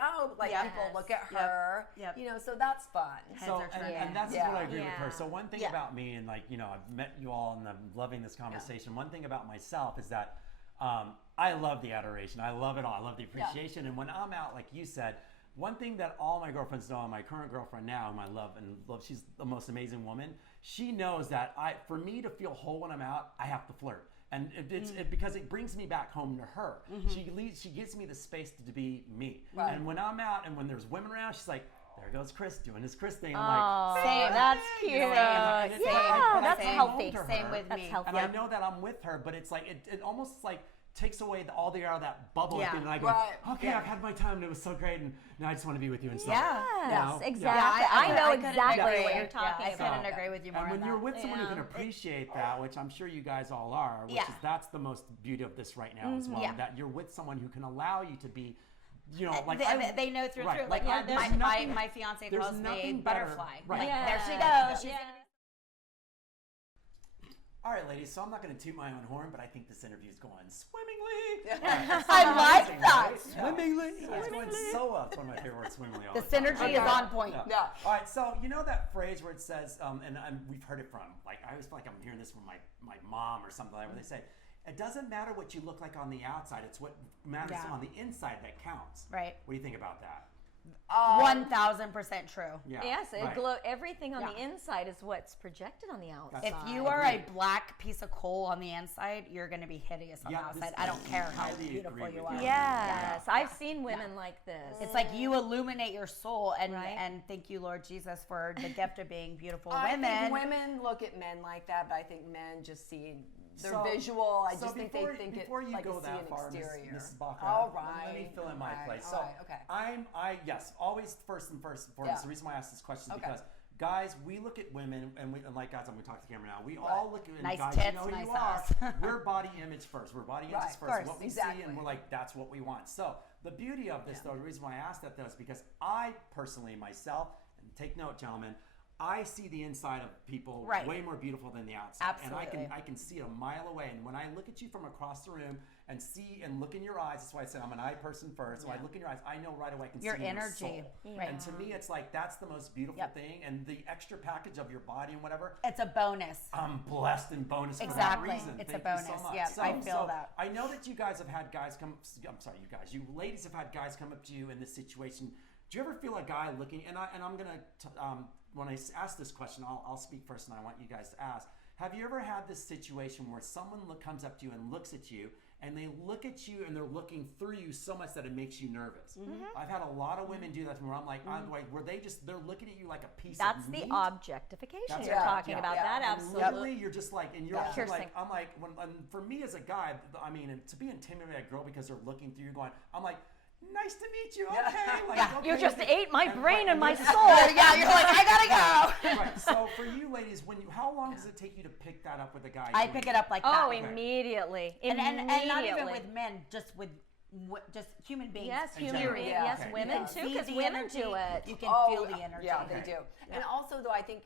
Yes. people look at her. Yep. So that's fun. So, are turning. and that's Yeah. what I agree with her. Yeah. So one thing Yeah. about me, and I've met you all and I'm loving this conversation. One thing about myself is that I love the adoration. I love it all. I love the appreciation. And when I'm out, like you said, one thing that all my girlfriends know, and my current girlfriend now, whom I love, she's the most amazing woman. She knows that for me to feel whole when I'm out, I have to flirt. And because it brings me back home to her. She gives me the space to be me. Right. And when I'm out and when there's women around, she's like, there goes Chris doing his Chris thing. I'm like, Same. That's you cute. know, and it's like, but I That's come healthy. home to her, Same with That's me. healthy. and I know that I'm with her, but it's like it almost like takes away all the air of that bubble. Yeah. And I go, Right. okay, I've had my time and it was so great, and now I just want to be with you and stuff. Yes, You know? exactly. Yeah. I know couldn't exactly agree. what you're talking I about. couldn't agree with you more And when on you're that. with someone who can Yeah. appreciate that, which I'm sure you guys all are, which Yeah. is that's the most beauty of this right now as well. Yeah. That you're with someone who can allow you to be, like they know through right, and through. like, Like, there's my nothing- fiance there's calls me nothing better- butterfly. right. Like, Yeah. there she Yeah. goes. She's Yeah. gonna be. All right, ladies, so I'm not going to toot my own horn, but I think this interview is going swimmingly. I like Amazing, that. right? Swimmingly. Yeah, it's going so well. It's one of my favorite words, swimmingly. all The time. synergy Okay. is on point. Yeah. All right, so you know that phrase where it says, and we've heard it from, like, I always feel like I'm hearing this from my mom or something like that, where they say, it doesn't matter what you look like on the outside, it's what matters Yeah. on the inside that counts. Right. What do you think about that? 1,000% true. Yeah. Yes, right. everything on the Yeah. inside is what's projected on the outside. If you are a black piece of coal on the inside, you're going to be hideous on Yeah, the outside. this- I don't care how highly beautiful agree you with are. you. Yes, I've seen women like this. It's like you illuminate your soul, and Right. and thank you, Lord Jesus, for the gift of being beautiful I women. think women look at men like that, but I think men just see their So- visual. I so just think before- they think it before you like go a see that an far, exterior. Mrs. Bockrath, All right. let me fill in my all right, place. all So right, okay. yes, always first and foremost. Yeah. The reason why I ask this question is Okay. because guys, we look at women, and like guys, I'm going to talk to the camera now. We all look at Nice guys. tits, you know who nice you are. ass. We're body image first. We're body image Right, first. of course, What we see, exactly. and we're like, that's what we want. So the beauty of this, though, the reason why I asked that though is because I personally myself, and take note, gentlemen. I see the inside of people Right. way more beautiful than the outside. Absolutely. And I can see it a mile away. And when I look at you from across the room and see and look in your eyes, that's why I said I'm an eye person first. So I look in your eyes, I know right away I can Your see energy. your soul. Right. And to me, it's like that's the most beautiful Yep. thing. And the extra package of your body and whatever, It's a bonus. I'm blessed and bonus for Exactly. that reason. It's Thank a you so bonus. much. Yeah, I feel that. I know that you guys have had guys come. I'm sorry, you ladies have had guys come up to you in this situation. Do you ever feel a guy looking? And I'm gonna when I ask this question, I'll speak first, and I want you guys to ask. Have you ever had this situation where someone comes up to you and looks at you, and they look at you and they're looking through you so much that it makes you nervous? I've had a lot of women do that where I'm like, where they're looking at you like a piece That's of the meat. objectification That's you're right. talking Yeah. about. Yeah. That And absolutely. Literally, you're just like, and you're Yeah. just Piercing. like, I'm like, and for me as a guy, I mean, and to be intimidated by a girl because they're looking through you, going, I'm like, nice to meet you. Okay, like, Yeah. okay. You just ate my brain and my you're just- soul. Yeah, you're like, I gotta go. Right. So for you ladies, how long does it take you to pick that up with a guy? I pick it up like that. Oh, immediately. and not even Immediately. with men, just with just human beings. Yes, In human general. beings. Yeah. Yes, Okay. women You too, can because see the women energy, do it. You can feel the energy. Yeah, they Okay. do. And also, though, I think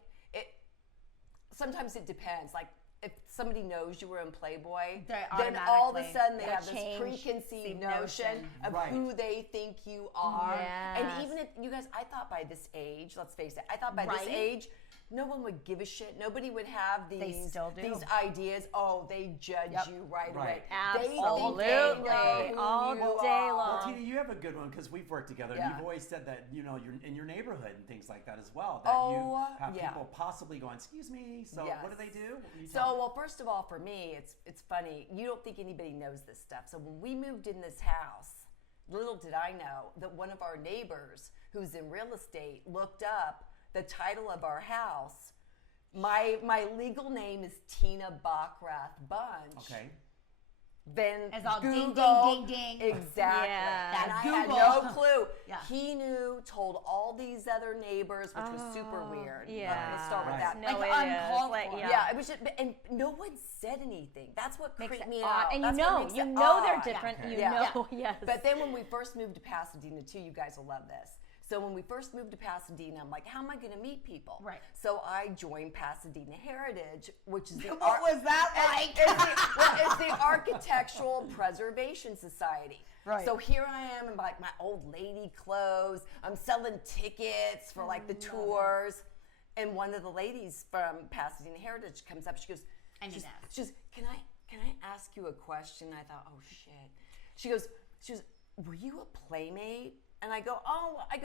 sometimes it depends. Like, if somebody knows you were in Playboy, They then all of a automatically- sudden they They'll have this change preconceived the notion notion. of Right. who they think you are. Yes. And even if you guys, I thought by this age, let's face it, I thought by this Right. age, no one would give a shit. Nobody would have these, They still do. these ideas. Oh, they judge you right away. Absolutely. They know who All you day are. long. Well, Tina, you have a good one because we've worked together, and Yeah. you've always said that you're in your neighborhood and things like that as well. That you have people possibly going, "Excuse me." So what do they do? Well, first of all, for me, it's funny. You don't think anybody knows this stuff. So when we moved in this house, little did I know that one of our neighbors, who's in real estate, looked up the title of our house. My legal name is Tina Bockrath Bunch. Okay. Then It's all Google, ding, ding, ding, ding. Exactly. Yeah. And I Google. had no clue. Yeah. He knew, told all these other neighbors, which was super weird. Yeah. Let's start with Right. that. No, Like, it is. uncalled Like, for. Yeah, it was just, and no one said anything. That's what Makes creeped it me odd. out. And That's you what know, makes it they're odd. different. Okay. You Yeah. know, yes. But then when we first moved to Pasadena too, you guys will love this. So when we first moved to Pasadena, I'm like, how am I going to meet people? Right. So I joined Pasadena Heritage, which is the What was that like? it's the Architectural Preservation Society. Right. So here I am in like my old lady clothes. I'm selling tickets for like the tours. And one of the ladies from Pasadena Heritage comes up. She goes, I need that. she goes, can I ask you a question? I thought, oh shit. She goes, were you a Playmate? And I go,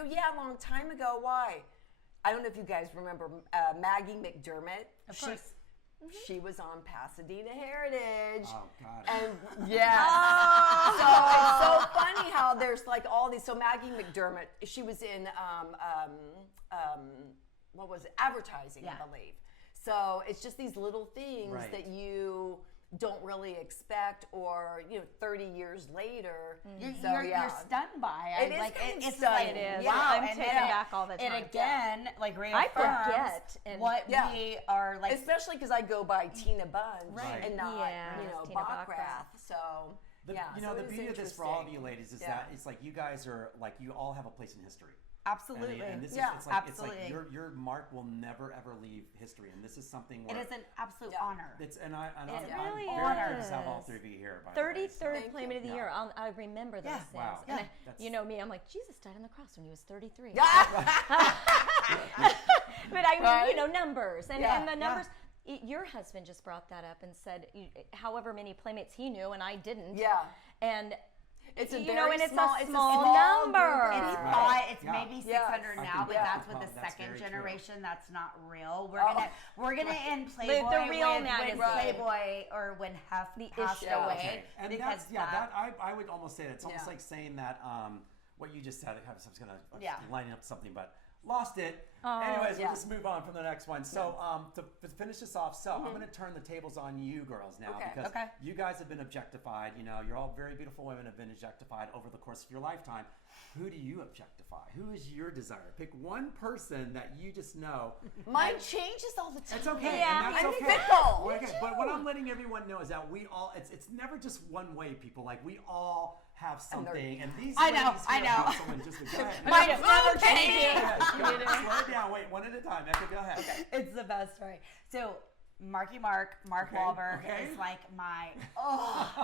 yeah, a long time ago. Why? I don't know if you guys remember Maggie McDermott. Of course. She was on Pasadena Heritage. Oh God. And yeah. So it's so funny how there's like all these. So Maggie McDermott, she was in what was it? Advertising, Yeah. I believe. So it's just these little things Right. that you don't really expect, or 30 years later. You're stunned by It is kind of it's stunning. like, It is. wow, I'm and taken back all the time. And again, like I reaffirms forget, and- what Yeah. we are like. Especially because I go by Tina Bunch Right. and not, Yes, Tina Bockrath. Bockrath. So, The, yeah. the so it is beauty of this for all of you interesting. ladies is Yeah. that it's like you guys are like you all have a place in history. Absolutely. And this Yeah, is it's absolutely. like your mark will never ever leave history, and this is something It where is an absolute Yeah. honor. it's I'm really very honored is. to have all three of you here. By the way, 33rd Thank Playmate of the you. Year. I remember those things. Wow. And Yeah. you know me, I'm like, Jesus died on the cross when he was 33. Yeah. But I mean, Right? numbers. And, Yeah. and the numbers, your husband just brought that up and said however many Playmates he knew and I didn't. Yeah. And It's a and very it's small, a it's a small small number. group. It's Right. five. It's Yeah. maybe Yes. 600 I now, think but yeah. that's with the That's second very true. generation. That's not real. We're gonna end Playboy the real when magazine. Playboy or when Hef The passed issue. away. Okay. And because that I would almost say that it's almost Yeah. like saying that what you just said. I was gonna Yeah. line up something, but lost it. Oh, Anyways, yeah. we'll just move on from the next one. So to finish this off, I'm going to turn the tables on you girls now Okay. because Okay. you guys have been objectified. You're all very beautiful women have been objectified over the course of your lifetime. Who do you objectify? Who is your desire? Pick one person that you just know. Mine changes all the time. It's okay, Yeah. and that's I'm okay. fickle. We're okay. But what I'm letting everyone know is that we all, it's never just one way, people. Like, we all have something, and these I know, ladies I here know. have someone just go ahead. Mine's Okay. never Okay. changing. Slow it down. Wait, one at a time. Eka, go ahead. It's the best story. So Mark Okay, Wahlberg okay. is like my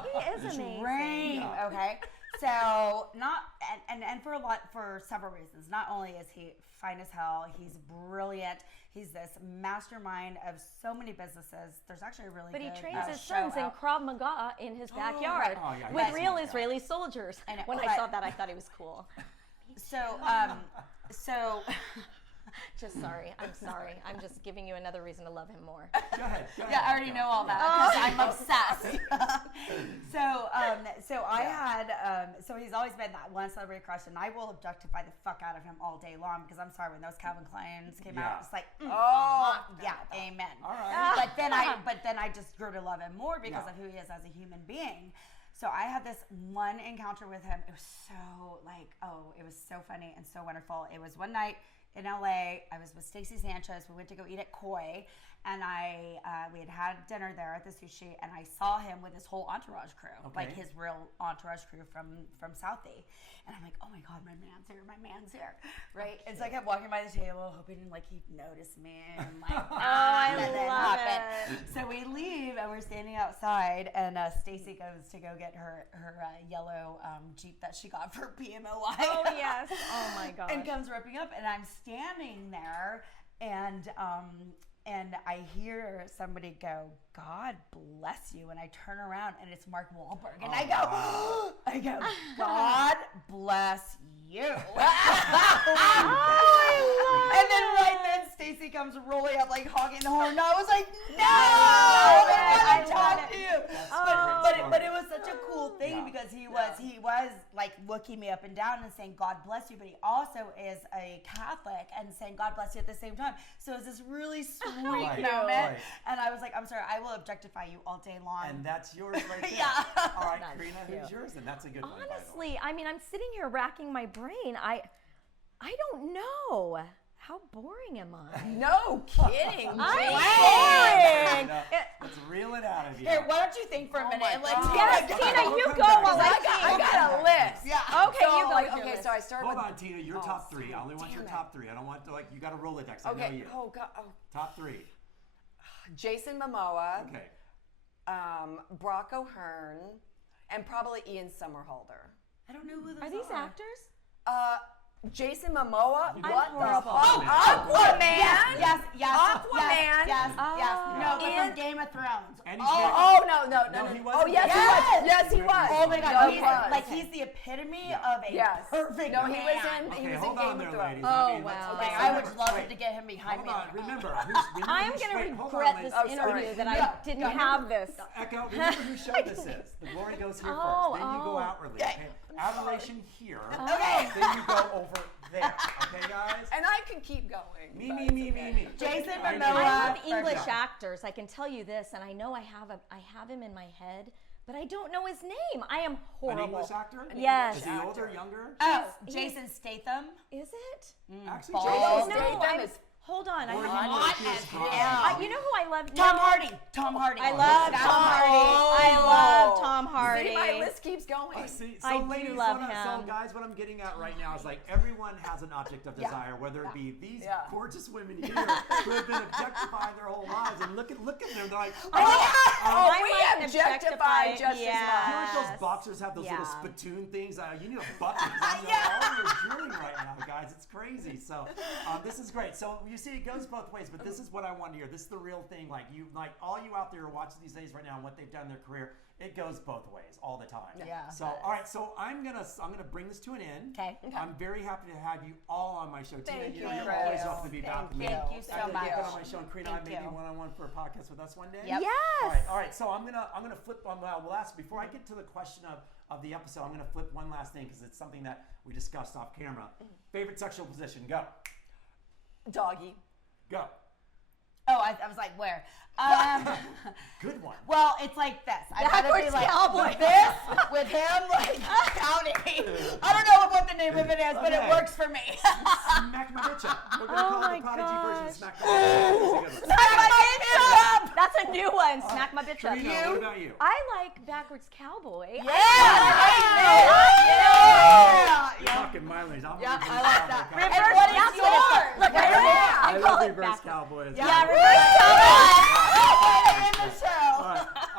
he is amazing. dream. Yeah. Okay, so not and for several reasons. Not only is he fine as hell, he's brilliant. He's this mastermind of so many businesses. There's actually a really But he good, trains his show sons in out. Krav Maga in his backyard Oh, yeah, with he's real smart guy. Israeli soldiers. I know, When I but- saw that, I thought he was cool. So Just sorry. I'm sorry. I'm just giving you another reason to love him more. Go ahead. Go yeah, ahead. I already Go. know all that because I'm obsessed. so I had, so he's always been that one celebrity crush, and I will objectify the fuck out of him all day long because I'm sorry, when those Calvin Kleins came Yeah. out, it's like, Oh, yeah, amen. All right. But then I just grew to love him more because Yeah. of who he is as a human being. So I had this one encounter with him. It was so it was so funny and so wonderful. It was one night in LA. I was with Stacey Sanchez. We went to go eat at Koi, and we had dinner there at the sushi, and I saw him with his whole entourage crew, like his real entourage crew from Southie. And I'm like, oh my God, my man's here, right? And so I kept walking by the table, hoping like he'd notice me, and like, I nothing love happened. it. So we leave, and we're standing outside, and Stacy goes to go get her yellow Jeep that she got for PMOY. Oh, yes. Oh, my God. And comes ripping up, and I'm standing there, and I hear somebody go, "God bless you," and I turn around and it's Mark Wahlberg, and I go, "God bless you." And then right then Stacy comes rolling up like honking the horn. And I was like, "No, I want to talk to you." But it was such a cool thing because he was like looking me up and down and saying God bless you, but he also is a Catholic and saying God bless you at the same time. So it's this really sweet moment. Right. And I was like, I'm sorry, I will objectify you all day long. And that's yours right there. Yeah. All right, Corinna, who's yours? And that's a good one. Honestly, I mean, I'm sitting here racking my brain. I don't know. How boring am I? No kidding. I'm boring. Let's reel it out of you. Here, why don't you think for a minute? And Yes, Tina, you go while I got a list. Yeah. Okay, So, you go. like, with your okay, list. so I start Hold with. on, Tina, your top three. I only want your top three. I don't want to, like, you got a Rolodex. I know Okay. you. Oh God. Oh. Top three. Jason Momoa, Okay. Brock O'Hearn, and probably Ian Somerhalder. I don't know who those Are these actors? Jason Momoa, You what got the Aquaman. fuck? Aquaman. Yes. Aquaman. Yes. No, but Ian- from Game of Thrones. And he's Oh no. he Oh wasn't. yes, he was. Yes, he was. Oh my God, No, he's he was. like he's the epitome of a Yes. perfect No, man. he was in. Okay, He was hold in on Game there, of Thrones. ladies. Oh, I mean, wow. let's- I would love wait. to get him behind Hold me. on, remember I'm going to regret this interview that I didn't have this. Echo, remember who show this is. The glory goes here Oh, first. Then you go oh. outwardly. Okay? Adoration here. Okay. Then you go over there. Okay, guys? And I could keep going. Me. Jason I know. Momoa. I love Perfect. English actors. I can tell you this, and I know I have him in my head, but I don't know his name. I am An horrible. English actor? Yes. Is he older, younger? Oh, He's- Jason Statham. Is it? Actually, Bald. Jason No, Statham I'm- is hold on. Or hot he as is hell. hot. You know who I love? Tom No. Hardy. Tom Hardy. I love That's Tom Hardy. I love Tom Hardy. See, my list keeps going. See, I so do ladies, love so him. guys, what I'm getting at right now is like everyone has an object of desire, whether it be these gorgeous women here who have been objectified their whole lives, and look at them, they're like, Oh, I we might objectify just as you know much. what those boxers have those little Yeah. spittoon things? You need a bucket because I know all you're drooling right now, guys. It's crazy. So this is great. So you see, it goes both ways, but this is what I want to hear. This is the real thing. Like all you out there who are watching these days right now and what they've done in their career, it goes both ways all the time. Yeah. So all right. So I'm gonna bring this to an end. Okay. I'm very happy to have you all on my show. Thank Tina, you, you're Chris. always welcome to be back with me. Thank you so After much. you get on my show, and Corinna, Thank maybe you. one-on-one for a podcast with us one day. Yep. Yes. All right. So I'm gonna flip on. We'll ask before I get to the question of the episode. I'm gonna flip one last thing because it's something that we discussed off camera. Favorite sexual position? Go. Doggy. Go. Oh, I was like, where? Good one. Well, it's like this. I'd rather be Backwards like cowboy. this with him, like counting. I don't know what the name of it is, but it Okay. works for me. Smack my bitch up. We're gonna call it the Prodigy version of Smack My Bitch Up. Smack my bitch up. That's a new one. Smack my bitch up. Corinna, what about you? I like backwards cowboy. You're talking mileage. I'm Yeah, reverse I like cowboy. that. Cowboy. And what is That's yours? what it's- Look, I I call love it reverse backwards. cowboy. as Yeah, well. reverse cowboy. In the show.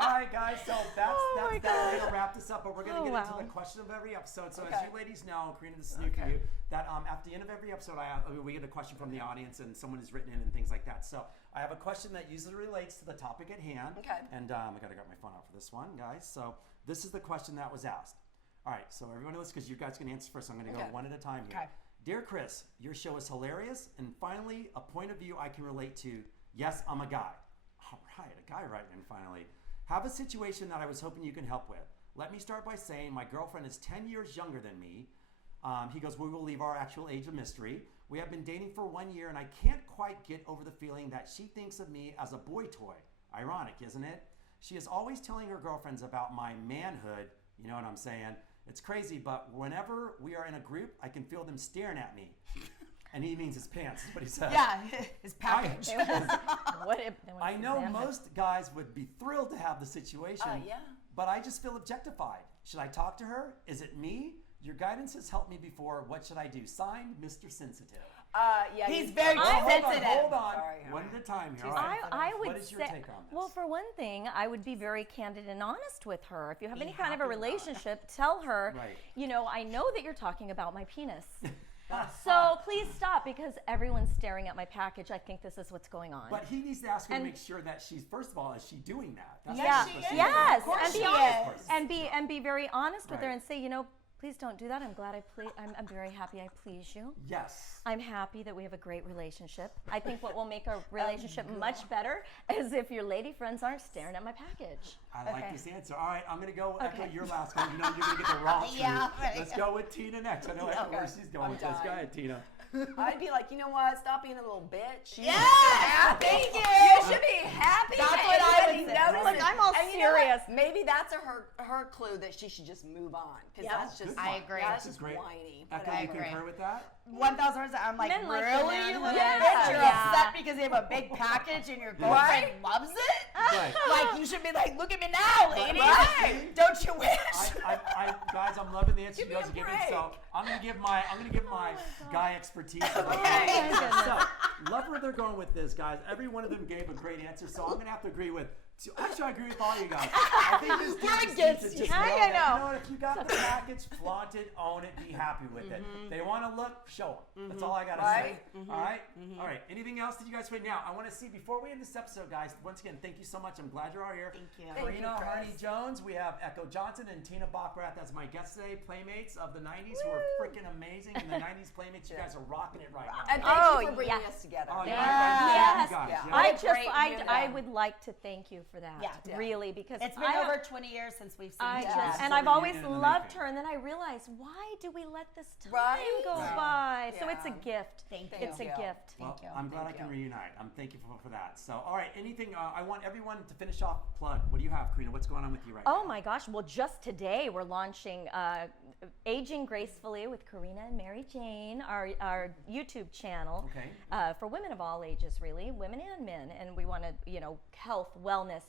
All right, guys. So that's my that. God. We're gonna wrap this up, but we're gonna Oh, get into wow. the question of every episode. So as Okay. you ladies know, Corinna, this is new for you. That at the end of every episode, we get a question from the audience, and someone has written in and things like that. So I have a question that usually relates to the topic at hand. Okay. And I gotta get my phone out for this one, guys. So this is the question that was asked. All right. So everyone listen, because you guys can answer first. I'm gonna go Okay. one at a time here. Okay. Dear Chris, your show is hilarious, and finally, a point of view I can relate to. Yes, I'm a guy. All right, a guy writing in finally. Have a situation that I was hoping you can help with. Let me start by saying my girlfriend is 10 years younger than me. He goes, we will leave our actual age a mystery. We have been dating for 1 year, and I can't quite get over the feeling that she thinks of me as a boy toy. Ironic, isn't it? She is always telling her girlfriends about my manhood. You know what I'm saying? It's crazy, but whenever we are in a group, I can feel them staring at me. And he means his pants, is what he says. Yeah, his package. I know most guys would be thrilled to have the situation, Yeah. but I just feel objectified. Should I talk to her? Is it me? Your guidance has helped me before. What should I do? Signed, Mr. Sensitive. Yeah. He's very sensitive. Hold on. Sorry. One at a time here. All right. I would What is your say, take on this? well, for one thing, I would be very candid and honest with her. If you have any kind of a relationship, tell her, Right. you know, I know that you're talking about my penis. So please stop because everyone's staring at my package. I think this is what's going on. But he needs to ask her to And- make sure that she's, first of all, is she doing that? That's Yeah. the first thing. Yes. Of course And be she honest. is. And be very honest with her Right. and say, please don't do that. I'm glad I'm very happy I please you. Yes. I'm happy that we have a great relationship. I think what will make our relationship much better is if your lady friends aren't staring at my package. I like Okay. this answer. All right, I'm going to go echo Okay. your last one. You know you're going to get the wrong Yeah, truth. right. Let's go with Tina next. I know where she's going I'm with this. Go dying. ahead, Tina. I'd be like, you know what? Stop being a little bitch. Yeah, thank you. You should be happy. That's that what I everybody would say. notices. Look, I'm all And you know what? serious. Maybe that's her clue that she should just move on because Yep. that's just Good one. I agree. That's This is just great. whiny. Echo, I you agree. concur with that? 1,000%. I'm like, Men like the really? man You who- little Yeah. bitch? You're Yeah. upset because you have a big package and your girlfriend Right? loves it? Right. Like, you should be like, look at me now, lady. Right. Don't you wish? Guys, I'm loving the answer Give you me guys a are giving. break. So I'm gonna give my guy expertise. Okay. So love where they're going with this, guys. Every one of them gave a great answer. So I'm gonna have to agree with. Actually, I agree with all you guys. I think this dude We're just needs against to you. just I know that, know. you know what? If you got the package, flaunt it, own it, be happy with it. They want to look, show them. That's all I gotta Right? say. All right. All right. Anything else that you guys find? Now, I want to see before we end this episode, guys. Once again, thank you so much. I'm glad you're all here. Thank you. Thank Corinna, you, Chris. Harney-Jones, we have Echo Johnson and Tina Bockrath as my guests today, Playmates of the 90s, who are freaking amazing. In the 90s Playmates, you guys are rocking it right now. And thank Oh, you for bringing yes. us together. Oh, Yeah. yeah. Yes. You guys, Yeah. yeah. I What a great I unit. would like to thank you for that. Yeah. Really, because It's been I over 20 years since we've seen I each just, other. Yes. and So I've the always union in the loved making. her, and then I realized, why do we let this time Right? go Right. by? So it's a Yeah. gift. Thank Thank It's a you. gift. Well, Thank you. I'm glad Thank I can you. reunite. I'm thankful for that. So, all right, anything, I want everyone to finish off plug. What do you have, Corinna? What's going on with you right now? Oh my gosh! Well, just today we're launching Aging Gracefully with Corinna and Mary Jane, our YouTube channel. Okay. For women of all ages, really, women and men, and we want to, health, wellness.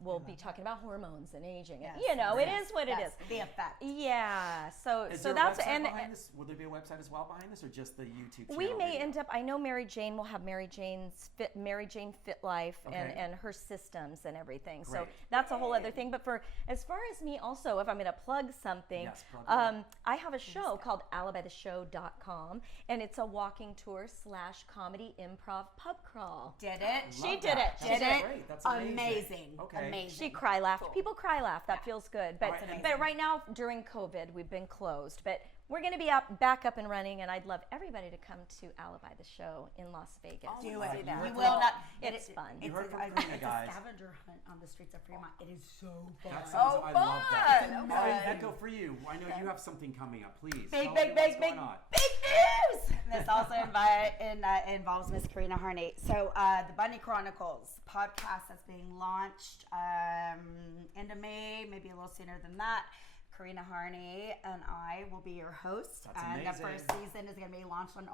We'll be talking about hormones and aging. Yes. It Yes. is what Yes. it is. The effect. Yeah. So Is so there that's a website and behind this? Will there be a website as well behind this, or just the YouTube channel? we may video? end up. I know Mary Jane will have Mary Jane Fit Life Okay. and her systems and everything. So Great. that's a whole other thing. But for as far as me, also, if I'm going to plug something, Yes, plug it. I have a show called alibytheshow.com, and it's a walking tour / comedy improv pub crawl. Did it? Love She that. did it. That's She Did it? great. That's amazing. Amazing. Okay. Amazing. She cry laughed. Cool. People cry laugh. That feels good. But All right, but right now during COVID, we've been closed. But we're going to be back up and running, and I'd love everybody to come to Alibi the Show in Las Vegas. Oh, Do I it. see that. You Cool. will not. It's fun. You It's heard from a Corinna, guys. scavenger hunt on the streets of Fremont. It is so fun. That sounds, Oh, I fun! love that. Okay. All right, Echo, for you, I know you have something coming up. Please. Big, tell big, me what's big, big, going on. big news! This also involves Miss Corinna Harney. So, the Bunny Chronicles podcast that's being launched end of May, maybe a little sooner than that. Corinna Harney and I will be your host. That's and amazing. the first season is going to be launched on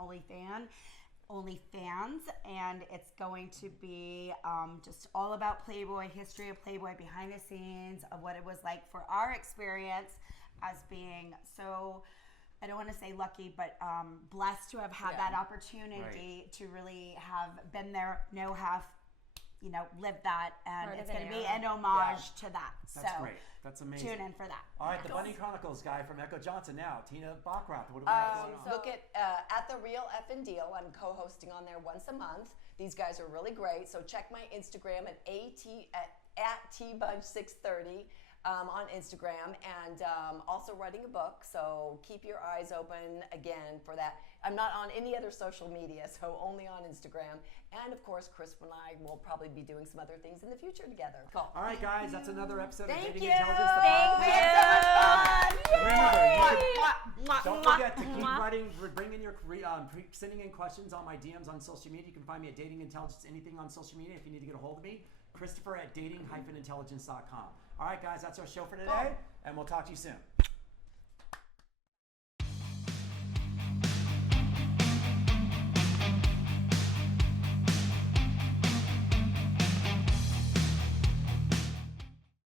OnlyFans, and it's going to be just all about Playboy, history of Playboy, behind the scenes of what it was like for our experience as being so, I don't want to say lucky, but blessed to have had that opportunity to really have been there, lived that, and Part it's of going it, to be yeah. an homage to that. That's so great. That's amazing. tune in for that. All right, the Bunny Chronicles guy from Echo Johnson now. Tina Bockrath, what do we have going on? Look at the Real Effin' Deal. I'm co-hosting on there once a month. These guys are really great. So check my Instagram at tbudge630 on Instagram, and also writing a book. So keep your eyes open again for that. I'm not on any other social media, so only on Instagram. And of course, Chris and I will probably be doing some other things in the future together. Cool. All right, guys, that's another episode of Thank Dating you. Intelligence, the Thank podcast. you. Remember, don't forget to keep writing, bringing your, sending in questions on my DMs on social media. You can find me at Dating Intelligence, anything on social media. If you need to get a hold of me, Christopher at dating-intelligence.com. All right, guys, that's our show for today, and we'll talk to you soon.